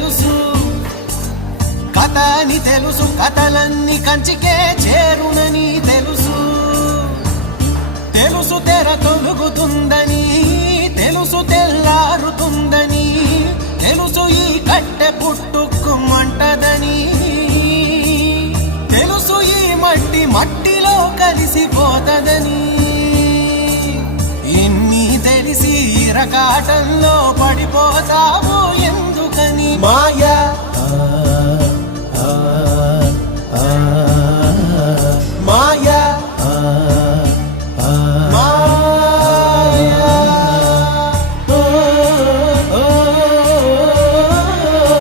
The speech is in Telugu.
తెలుసు, కథ అని తెలుసు, కథలన్నీ కంచికే చేరునని తెలుసు. తెలుసు తెర తొలుగుతుందని, తెలుసు తెల్లారుతుందని, తెలుసు ఈ కట్టె పుట్టుకుమంటదని, తెలుసు ఈ మట్టి మట్టిలో కలిసిపోతదని. ఇన్ని తెలిసి ఇరకాటంలో పడిపోతావు ఎందుకని? మాయ